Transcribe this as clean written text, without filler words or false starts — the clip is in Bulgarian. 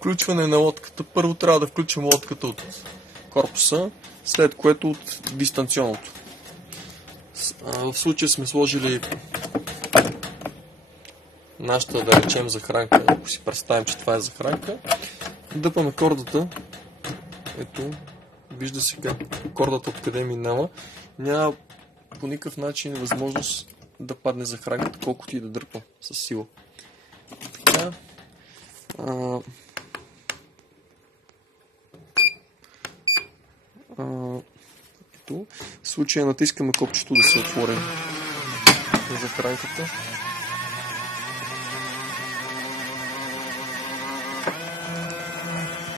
включване на лодката. Първо трябва да включим лодката от корпуса, след което от дистанционното. В случая сме сложили нашата, да речем, захранка. Ако си представим, че това е захранка, дъпаме кордата. Ето, вижда се как кордата откъде минава. Няма по никакъв начин възможност да падне захранката, колкото и да дърпа със сила. Така. Ето, в случая натискаме копчето да се отвори захранката.